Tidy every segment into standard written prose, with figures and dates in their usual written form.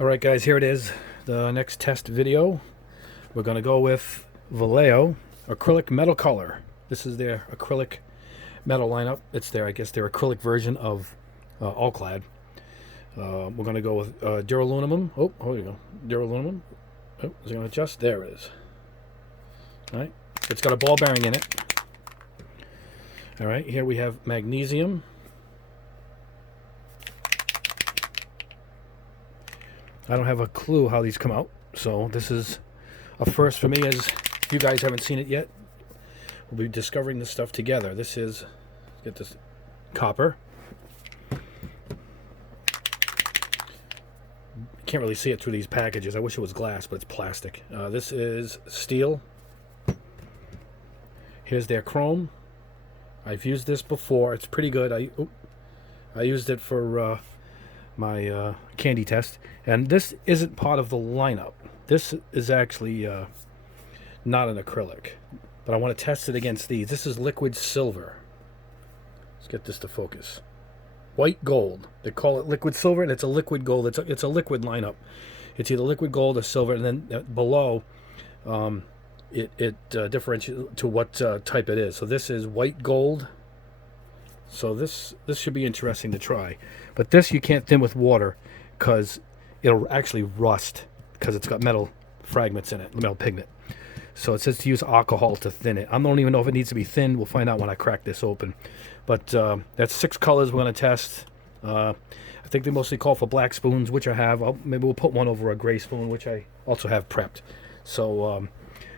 Alright guys, here it is, the next test video. We're going to go with Vallejo Acrylic Metal Color. This is their acrylic metal lineup. It's their, I guess, their acrylic version of Alclad. We're going to go with Dura Aluminum. Oh, here you go. Dura Aluminum. Oh, is it going to adjust? There it is. Alright, it's got a ball bearing in it. Alright, here we have Magnesium. I don't have a clue how these come out, so this is a first for me, as you guys haven't seen it yet. We'll be discovering this stuff together. This is, let's get this, copper. Can't really see it through these packages. I wish it was glass, but it's plastic. This is steel. Here's their chrome. I've used this before. It's pretty good. I used it for my candy test, and this isn't part of the lineup. This is actually not an acrylic, but I want to test it against these. This is liquid silver. Let's get this to focus. White gold. They call it liquid silver, and it's a liquid gold. It's a liquid lineup. It's either liquid gold or silver, and then below it differentiates to what type it is. So this is white gold. So this should be interesting to try. But this you can't thin with water because it'll actually rust because it's got metal fragments in it, metal pigment. So it says to use alcohol to thin it. I don't even know if it needs to be thinned. We'll find out when I crack this open. But that's 6 colors we're going to test. I think they mostly call for black spoons, which I have. Maybe we'll put one over a gray spoon, which I also have prepped. So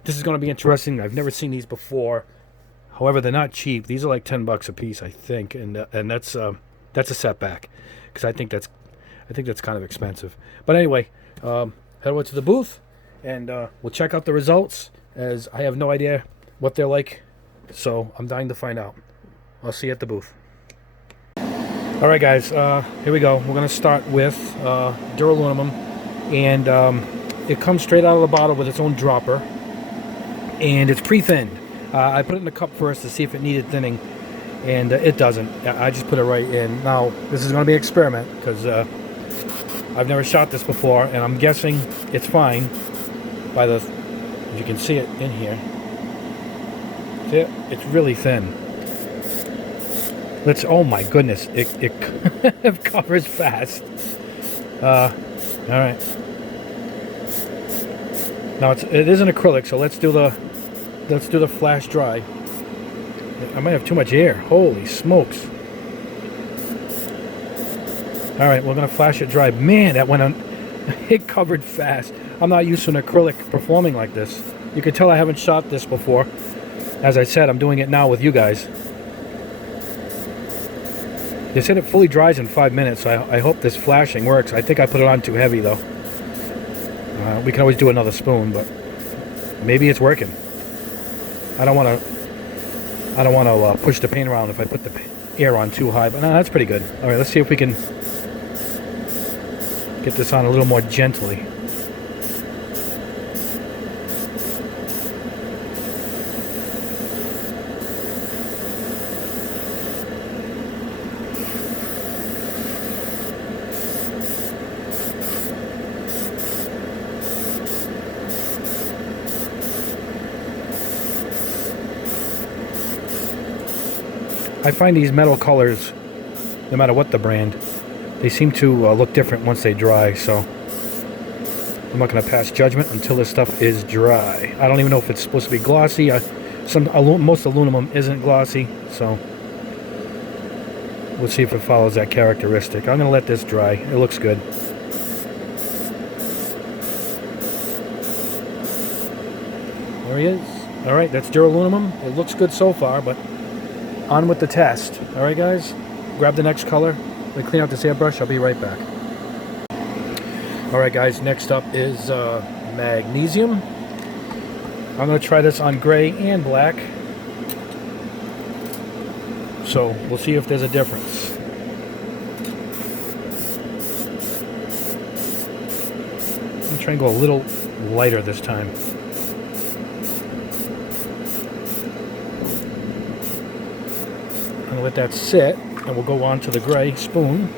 this is going to be interesting. I've never seen these before. However, they're not cheap. These are like $10 a piece, I think, and that's a setback because I think that's kind of expensive. But anyway, head over to the booth, and we'll check out the results, as I have no idea what they're like. So I'm dying to find out. I'll see you at the booth. All right, guys. Here we go. We're gonna start with Dura Aluminum, and it comes straight out of the bottle with its own dropper, and it's pre-thinned. I put it in a cup first to see if it needed thinning, and it doesn't. I just put it right in. Now, this is going to be an experiment because I've never shot this before, and I'm guessing it's fine by the, if you can see it in here. See it? It's really thin. Oh my goodness, it covers fast. All right. Now it is an acrylic, so let's do the flash dry. I might have too much air. Holy smokes. Alright, we're going to flash it dry. Man, that went on. It covered fast. I'm not used to an acrylic performing like this. You can tell I haven't shot this before. As I said, I'm doing it now with you guys. They said it fully dries in 5 minutes, so I hope this flashing works. I think I put it on too heavy, though. We can always do another spoon, but maybe it's working. I don't want to push the paint around if I put the air on too high, but no, that's pretty good. All right, let's see if we can get this on a little more gently. I find these metal colors, no matter what the brand, they seem to look different once they dry, so I'm not going to pass judgment until this stuff is dry. I don't even know if it's supposed to be glossy. Most aluminum isn't glossy, so we'll see if it follows that characteristic. I'm going to let this dry. It looks good. There he is. All right, that's Dura Aluminum. It looks good so far, but on with the test. All right, guys, grab the next color. Let me clean out this airbrush. I'll be right back. All right, guys, next up is Magnesium. I'm going to try this on gray and black. So we'll see if there's a difference. I'm going to try and go a little lighter this time. I'm going to let that sit, and we'll go on to the gray spoon.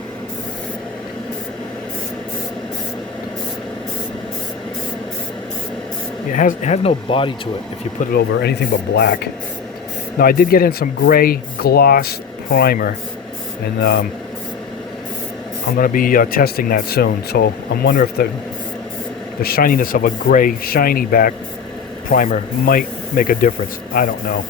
it has no body to it if you put it over anything but black. Now I did get in some gray gloss primer, and I'm going to be testing that soon. So I'm wondering if the shininess of a gray shiny back primer might make a difference. I don't know.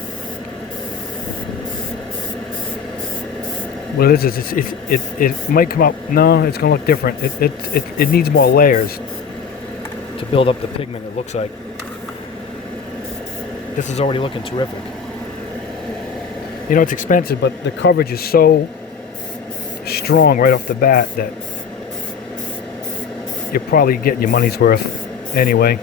What it is it might come out. No, it's going to look different. It needs more layers to build up the pigment. It looks like this is already looking terrific. You know, it's expensive, but the coverage is so strong right off the bat that you're probably getting your money's worth anyway.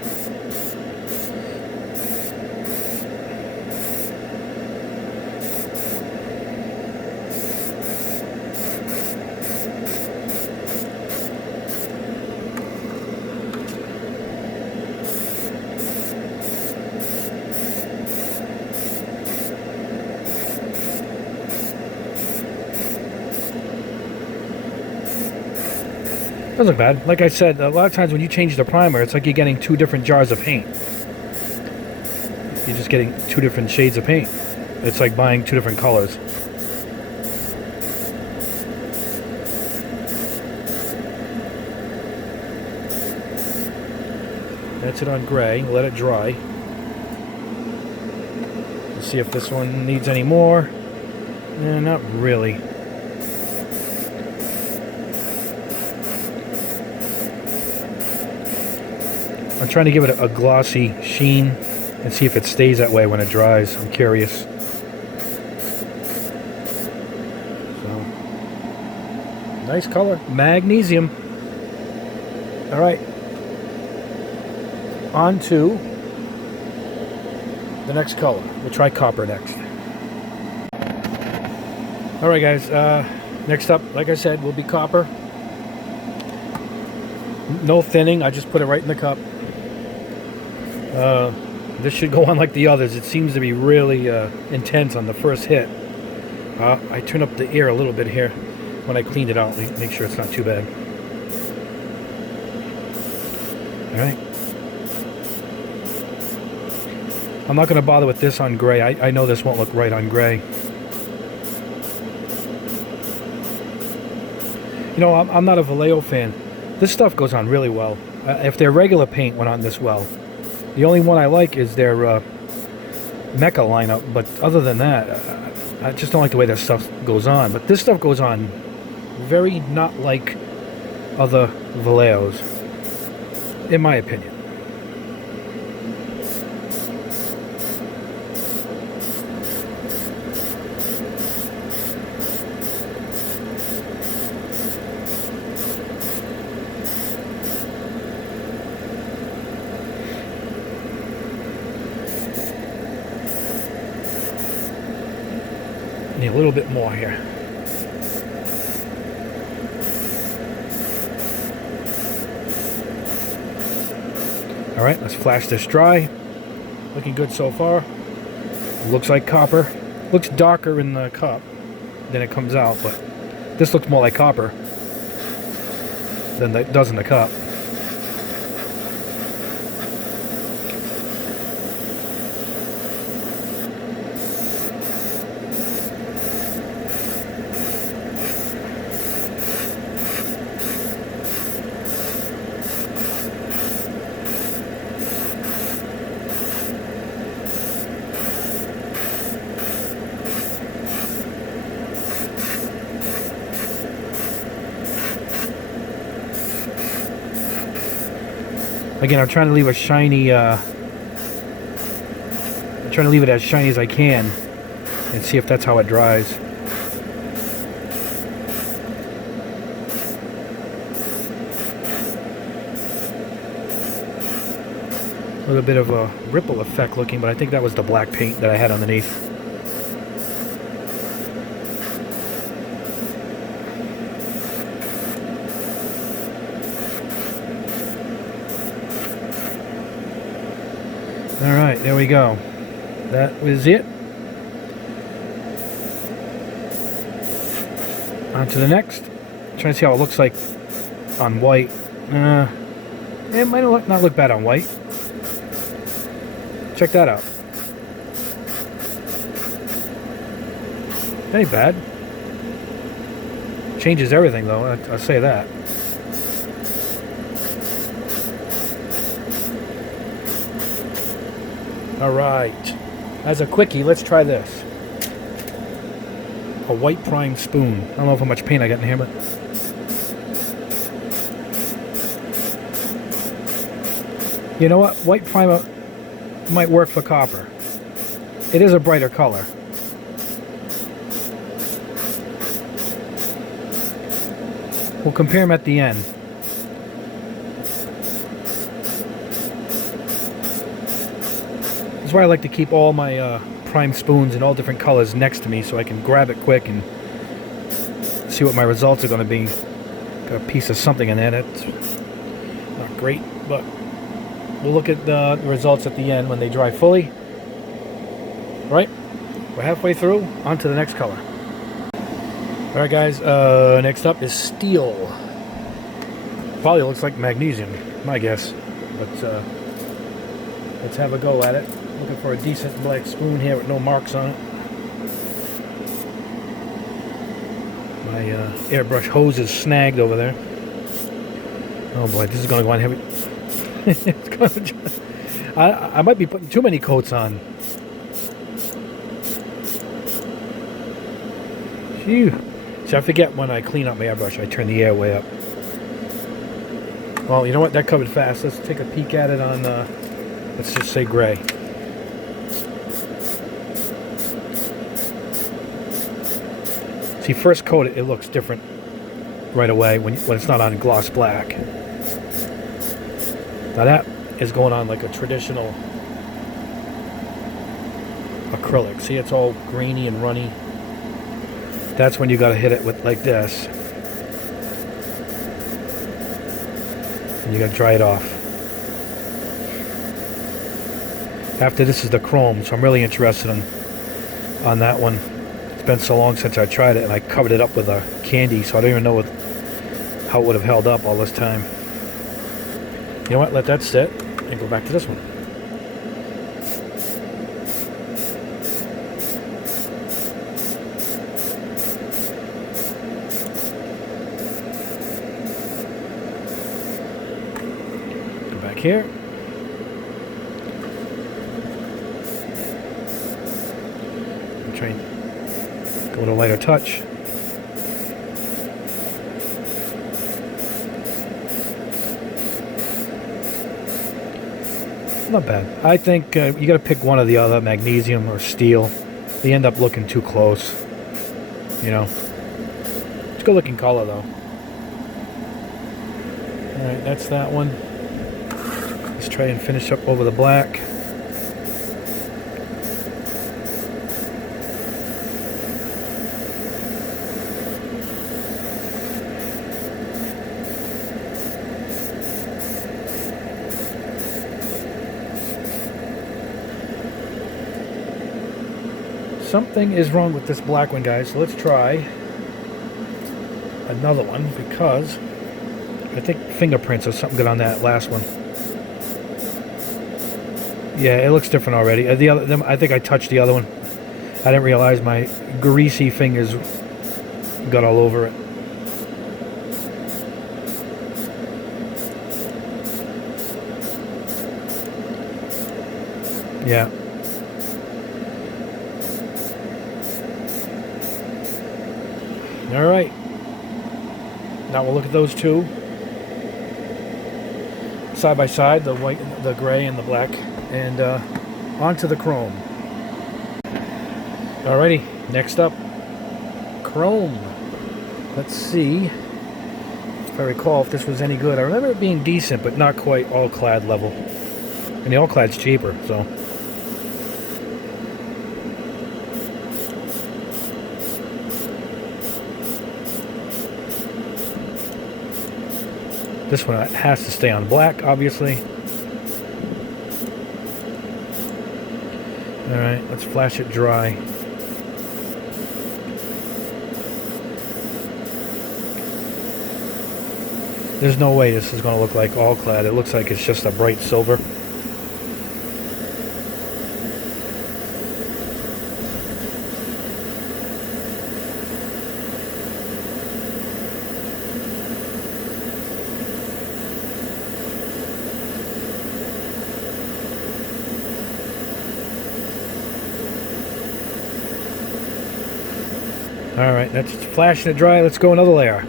Doesn't look bad. Like I said, a lot of times when you change the primer, it's like you're getting two different jars of paint. You're just getting two different shades of paint. It's like buying two different colors. That's it on gray. Let it dry. Let's see if this one needs any more. Not really. I'm trying to give it a glossy sheen and see if it stays that way when it dries. I'm curious. So, nice color. Magnesium. All right. On to the next color. We'll try copper next. All right, guys. Next up, like I said, will be copper. No thinning. I just put it right in the cup. This should go on like the others. It seems to be really intense on the first hit. I turned up the air a little bit here when I cleaned it out. Make sure it's not too bad. Alright. I'm not going to bother with this on gray. I know this won't look right on gray. You know, I'm not a Vallejo fan. This stuff goes on really well. If their regular paint went on this well. The only one I like is their Mecha lineup, but other than that, I just don't like the way that stuff goes on. But this stuff goes on very not like other Vallejos, in my opinion. Need a little bit more here. All right, let's flash this dry. Looking good so far. Looks like copper. Looks darker in the cup than it comes out, but this looks more like copper than it does in the cup. Again, I'm trying to leave a shiny, I'm trying to leave it as shiny as I can and see if that's how it dries. A little bit of a ripple effect looking, but I think that was the black paint that I had underneath. Alright, there we go. That was it. On to the next. Trying to see how it looks like on white. It might not look bad on white. Check that out. Ain't bad. Changes everything though, I'll say that. Alright. As a quickie, let's try this. A white prime spoon. I don't know how much paint I got in here, but... You know what? White primer might work for copper. It is a brighter color. We'll compare them at the end. That's why I like to keep all my prime spoons in all different colors next to me so I can grab it quick and see what my results are going to be. Got a piece of something in there that's not great, but we'll look at the results at the end when they dry fully. Right, we're halfway through, on to the next color. Alright guys, next up is steel. Probably looks like magnesium, my guess. But let's have a go at it. Looking for a decent black spoon here with no marks on it. My airbrush hose is snagged over there. Oh boy, this is going to go on heavy. It's gonna, I might be putting too many coats on. Phew. See, I forget when I clean up my airbrush, I turn the air way up. Well, you know what? That covered fast. Let's take a peek at it on, let's just say gray. See, first coat it looks different right away when it's not on gloss black. Now that is going on like a traditional acrylic. See, it's all grainy and runny. That's when you got to hit it with like this. And you got to dry it off. After this is the chrome, so I'm really interested on that one. It's been so long since I tried it, and I covered it up with a candy, so I don't even know how it would have held up all this time. You know what? Let that sit and go back to this one. Here. Try and go with a lighter touch. Not bad. I think you got to pick one or the other, magnesium or steel. They end up looking too close. You know. It's a good looking color though. Alright, that's that one. Let's try and finish up over the black. Something is wrong with this black one, guys, so let's try another one because I think fingerprints or something good on that last one. Yeah, it looks different already. I think I touched the other one. I didn't realize my greasy fingers got all over it. Yeah. All right. Now we'll look at those two side by side, the white, the gray, and the black. And onto the chrome. Alrighty, next up, chrome. Let's see if I recall if this was any good. I remember it being decent, but not quite Alclad level. And the Alclad's cheaper, so. This one has to stay on black, obviously. Alright, let's flash it dry. There's no way this is going to look like Alclad. It looks like it's just a bright silver. Alright, that's flashing it dry. Let's go another layer.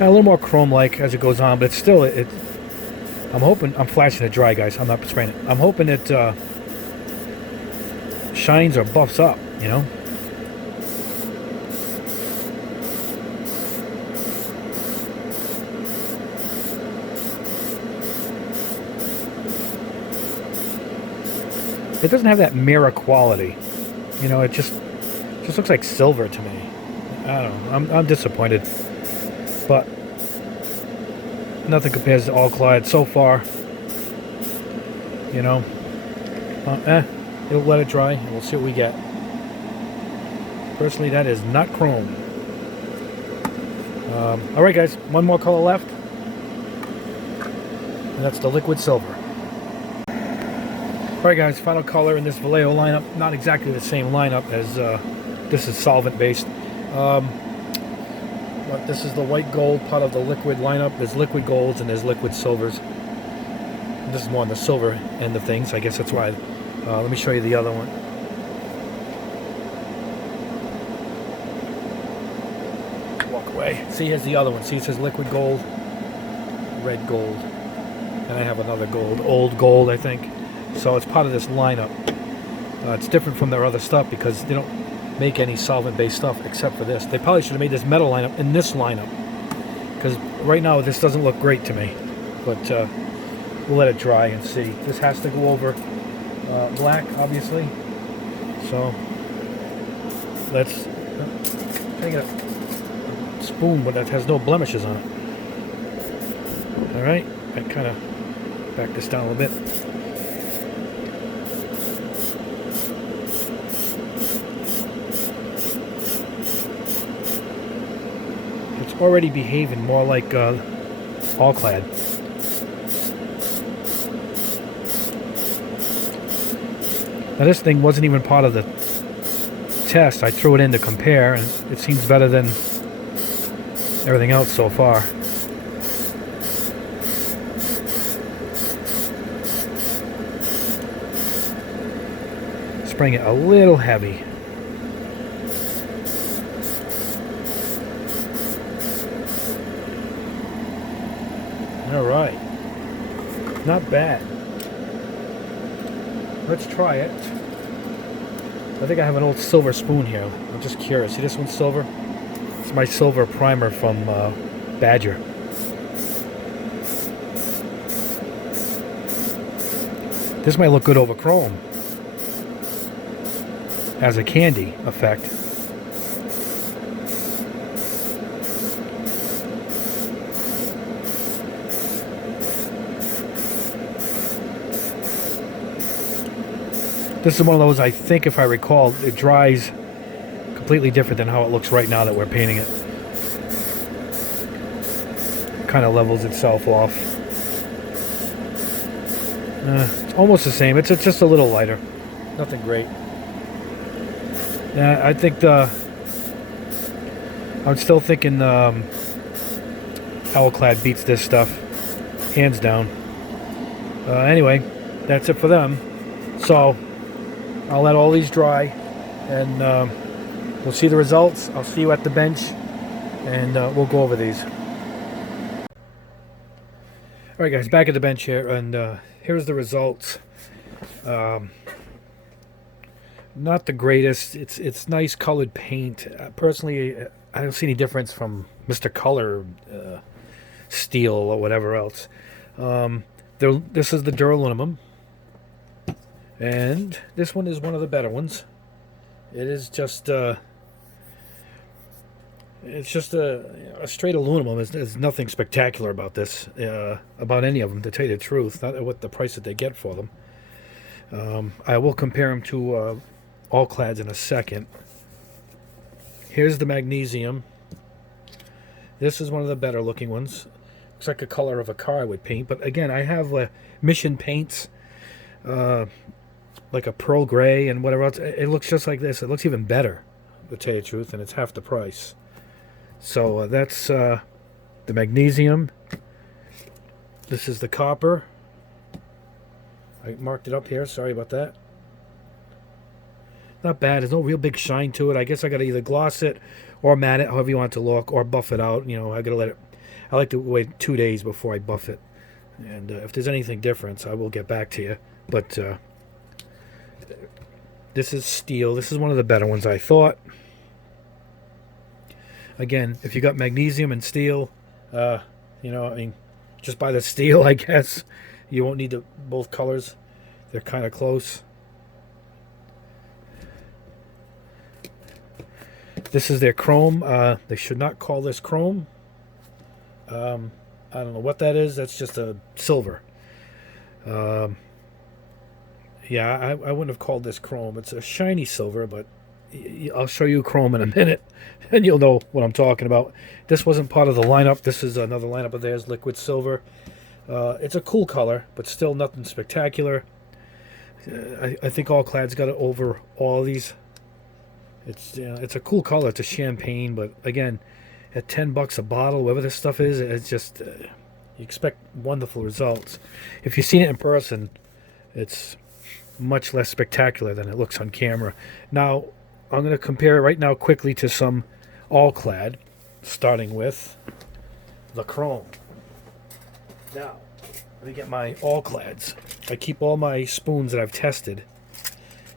A little more chrome-like as it goes on, but it's still, I'm hoping, I'm flashing it dry, guys. I'm not spraying it. I'm hoping it shines or buffs up, you know? It doesn't have that mirror quality. You know, it just looks like silver to me. I don't know. I'm disappointed. But nothing compares to Alclad so far. You know. It'll let it dry and we'll see what we get. Personally, that is not chrome. Alright guys, one more color left. And that's the liquid silver. Alright guys, final color in this Vallejo lineup. Not exactly the same lineup as this is solvent based. But this is the white gold part of the liquid lineup. There's liquid golds and there's liquid silvers. This is more on the silver end of things. I guess that's why. Let me show you the other one. Walk away. See, here's the other one. See, it says liquid gold, red gold. And I have another gold, old gold, I think. So it's part of this lineup. It's different from their other stuff because they don't make any solvent-based stuff except for this. They probably should have made this metal lineup in this lineup because right now this doesn't look great to me. But we'll let it dry and see. This has to go over black, obviously. So let's take a spoon, but that has no blemishes on it. All right, I kind of back this down a little bit. It's already behaving more like Alclad. Now this thing wasn't even part of the test. I threw it in to compare, and it seems better than everything else so far. Spraying it a little heavy. All right, not bad. Let's try it. I think I have an old silver spoon here. I'm just curious. See, this one's silver? It's my silver primer from Badger. This might look good over chrome as a candy effect. This is one of those, I think, if I recall, it dries completely different than how it looks right now that we're painting it. Kind of levels itself off. It's almost the same. It's just a little lighter. Nothing great. Yeah, I think I'm still thinking Alclad beats this stuff, hands down. Anyway, that's it for them. So I'll let all these dry, and we'll see the results. I'll see you at the bench, and we'll go over these. All right, guys, back at the bench here, and here's the results. Not the greatest. It's nice colored paint. Personally, I don't see any difference from Mr. Color steel or whatever else. This is the Dura Aluminum. And this one is one of the better ones. It is just it's just a straight aluminum. There's nothing spectacular about this, about any of them, to tell you the truth. Not what the price that they get for them. I will compare them to Alclads in a second. Here's the Magnesium. This is one of the better looking ones. Looks like a color of a car I would paint. But again, I have Mission paints. Like a pearl gray and whatever else. It looks just like this. It looks even better, to tell you the truth, and it's half the price. So that's the Magnesium. This is the copper. I marked it up here. Sorry about that. Not bad. There's no real big shine to it. I guess I got to either gloss it or matte it, however you want it to look, or buff it out. You know, I got to let it. I like to wait 2 days before I buff it. And if there's anything different, I will get back to you. But this is steel. This is one of the better ones, I thought. Again, if you got magnesium and steel, you know, I mean, just buy the steel, I guess. You won't need both colors. They're kind of close. This is their chrome. They should not call this chrome. I don't know what that is. That's just a silver. Yeah, I wouldn't have called this chrome. It's a shiny silver, but I'll show you chrome in a minute, and you'll know what I'm talking about. This wasn't part of the lineup. This is another lineup of theirs, liquid silver. It's a cool color, but still nothing spectacular. I think Alclad's got it over all of these. It's a cool color. It's a champagne, but again, at $10 a bottle, whatever this stuff is, it's just you expect wonderful results. If you've seen it in person, it's much less spectacular than it looks on camera. Now, I'm going to compare it right now quickly to some Alclad, starting with the chrome. Now, let me get my Alclads. I keep all my spoons that I've tested,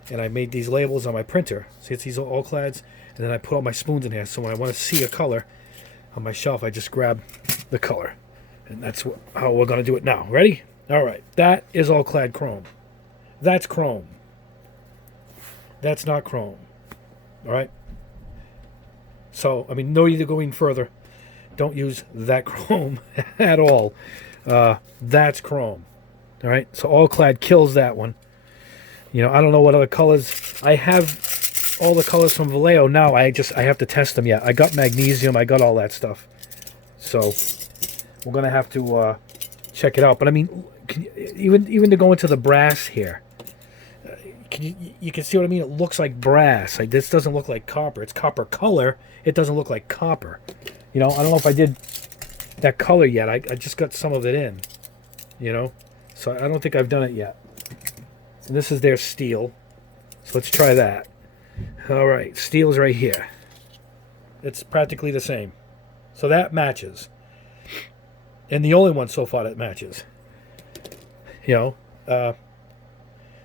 and I made these labels on my printer. See, it's these Alclads, and then I put all my spoons in here. So when I want to see a color on my shelf, I just grab the color, and that's how we're going to do it now. Ready? All right. That is Alclad chrome. That's chrome. That's not chrome. All right. So, I mean, no need to go any further. Don't use that chrome at all. That's chrome. All right. So Alclad kills that one. You know, I don't know what other colors. I have all the colors from Vallejo now. I have to test them yet. I got magnesium. I got all that stuff. So we're gonna have to check it out. But I mean, even to go into the brass here, you can see what I mean. It looks like brass. Like, this doesn't look like copper. It's copper color. It doesn't look like copper. You know, I don't know if I did that color yet. I just got some of it in. You know, so I don't think I've done it yet. And this is their steel. So let's try that. All right, steel's right here. It's practically the same. So that matches. And the only one so far that matches. You know,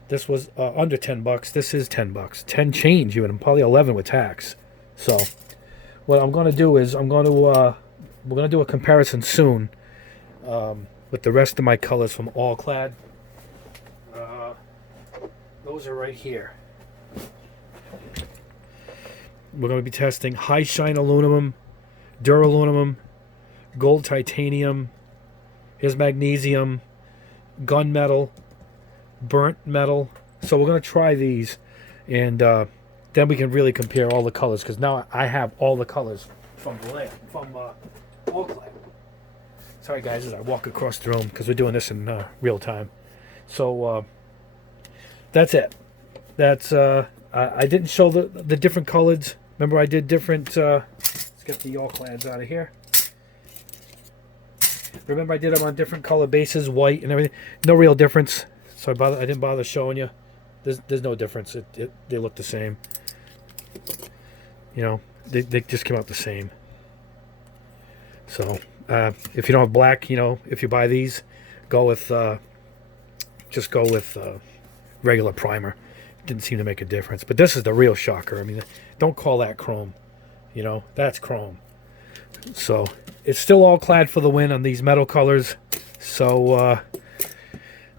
this was under $10. This is $10. 10 change even, probably 11 with tax. So what I'm going to do is we're going to do a comparison soon with the rest of my colors from Alclad. Those are right here. We're going to be testing high shine aluminum, Dura Aluminum, gold titanium, here's magnesium, gunmetal, burnt metal. So we're going to try these, and then we can really compare all the colors, because now I have all the colors from Alclad. Sorry guys, as I walk across the room, because we're doing this in real time. So that's it. That's I didn't show the different colors. Remember, I did different. Let's get the Alclads out of here. Remember, I did them on different color bases, white and everything. No real difference. So I didn't bother showing you. There's no difference. They look the same. You know, they just came out the same. So if you don't have black, you know, if you buy these, just go with regular primer. Didn't seem to make a difference. But this is the real shocker. I mean, don't call that chrome. You know, that's chrome. So it's still Alclad for the win on these metal colors. So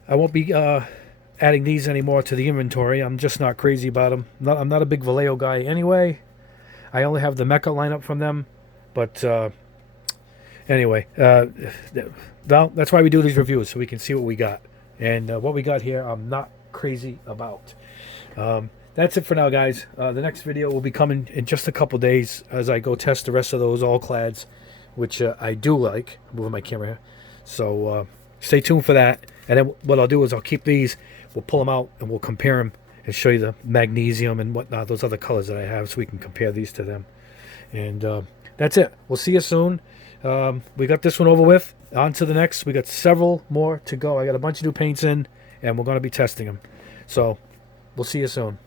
I won't be adding these anymore to the inventory. I'm just not crazy about them. I'm not a big Vallejo guy anyway. I only have the Mecha lineup from them. But anyway, well, that's why we do these reviews, so we can see what we got. And what we got here, I'm not crazy about. That's it for now, guys. The next video will be coming in just a couple days as I go test the rest of those Alclads, which I do like. I'm moving my camera here. So stay tuned for that. And then what I'll do is I'll keep these, we'll pull them out, and we'll compare them and show you the magnesium and whatnot, those other colors that I have, so we can compare these to them. And that's it. We'll see you soon. We got this one over with. On to the next. We got several more to go. I got a bunch of new paints in, and we're going to be testing them. So we'll see you soon.